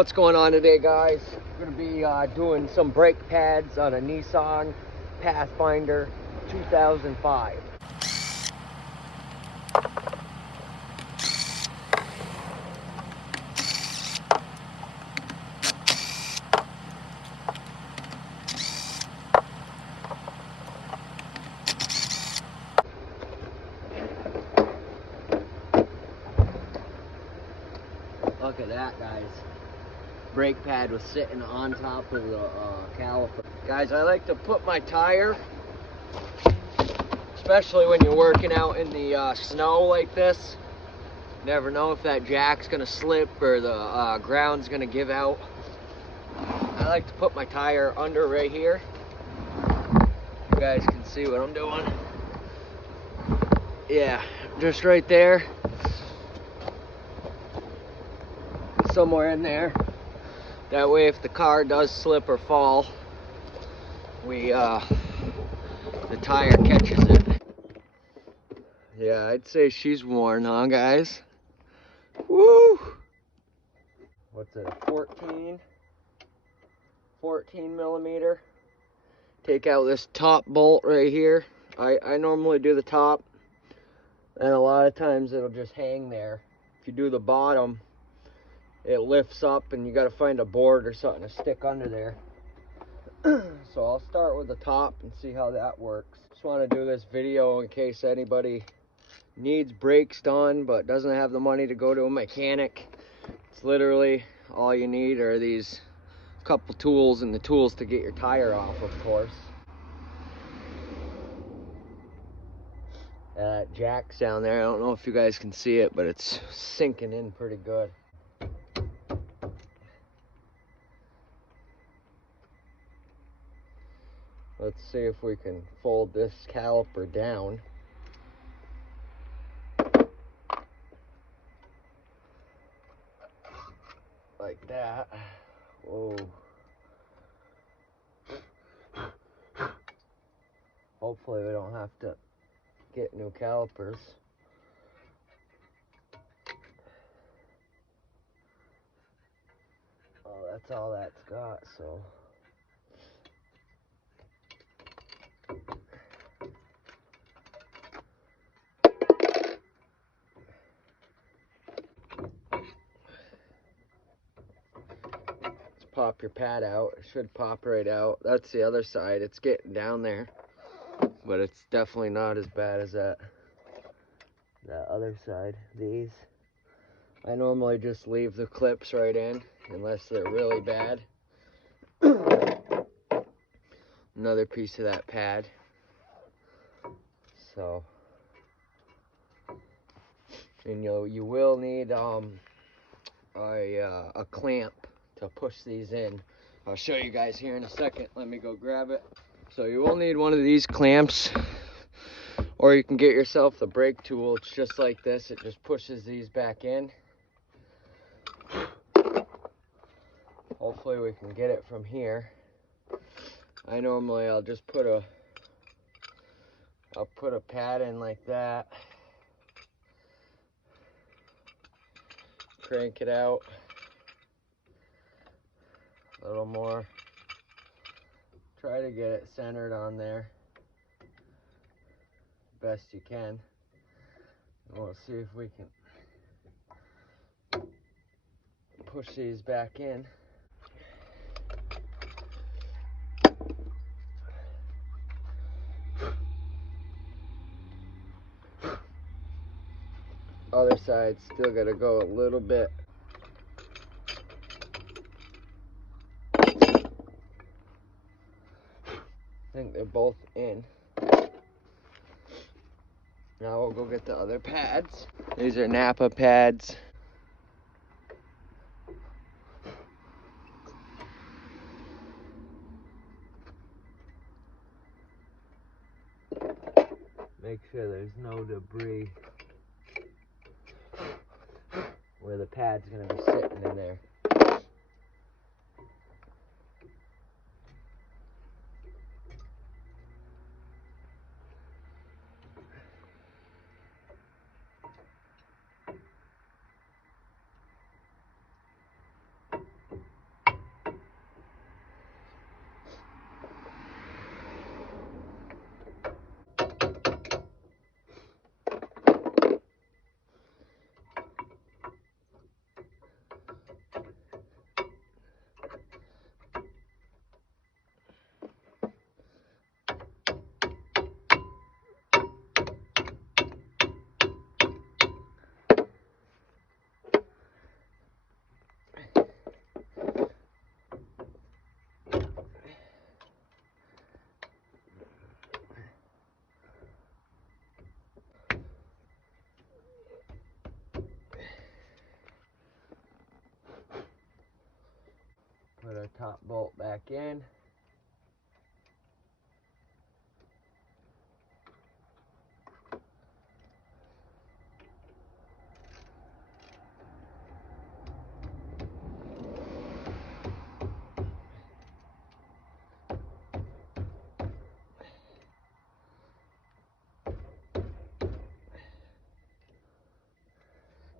What's going on today, guys? We're going to be doing some brake pads on a Nissan Pathfinder 2005. Look at that, guys. Brake pad was sitting on top of the caliper. Guys, I like to put my tire, especially when you're working out in the snow like this. Never know if that jack's gonna slip or the ground's gonna give out. I like to put my tire under right here. You guys can see what I'm doing. Yeah, just right there. Somewhere in there. That way if the car does slip or fall, the tire catches it. Yeah, I'd say she's worn, huh, guys? Woo! What's it, a 14 millimeter? Take out this top bolt right here. I normally do the top, and a lot of times it'll just hang there. If you do the bottom, it lifts up and you got to find a board or something to stick under there. So I'll start with the top and see how that works. Just want to do this video in case anybody needs brakes done but doesn't have the money to go to a mechanic. It's literally all you need are these couple tools and the tools to get your tire off, of course. That jack's down there. I don't know if you guys can see it, but it's sinking in pretty good. Let's see if we can fold this caliper down. Like that. Whoa. Hopefully we don't have to get new calipers. Oh, that's all that's got, so. Pop your pad out. It should pop right out. That's the other side. It's getting down there, but it's definitely not as bad as that other side. These, I normally just leave the clips right in unless they're really bad. Another piece of that pad. So, and you will need a clamp to push these in. I'll show you guys here in a second. Let me go grab it. So you will need one of these clamps, or you can get yourself the brake tool. It's just like this. It just pushes these back in. Hopefully we can get it from here. I'll just put a pad in like that. Crank it out. A little more. Try to get it centered on there best you can. And we'll see if we can push these back in. Other side still gotta go a little bit. I think they're both in. Now we'll go get the other pads. These are Napa pads. Make sure there's no debris where the pad's gonna be sitting in there. Put our top bolt back in.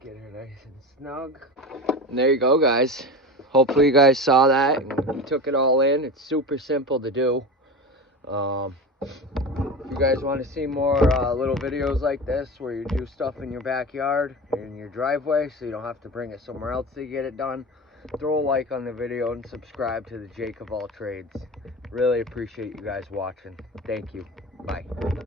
Get her nice and snug. And there you go, guys. Hopefully you guys saw that and took it all in. It's super simple to do. If you guys want to see more little videos like this where you do stuff in your backyard, in your driveway, so you don't have to bring it somewhere else to get it done, throw a like on the video and subscribe to the Jake of All Trades. Really appreciate you guys watching. Thank you. Bye.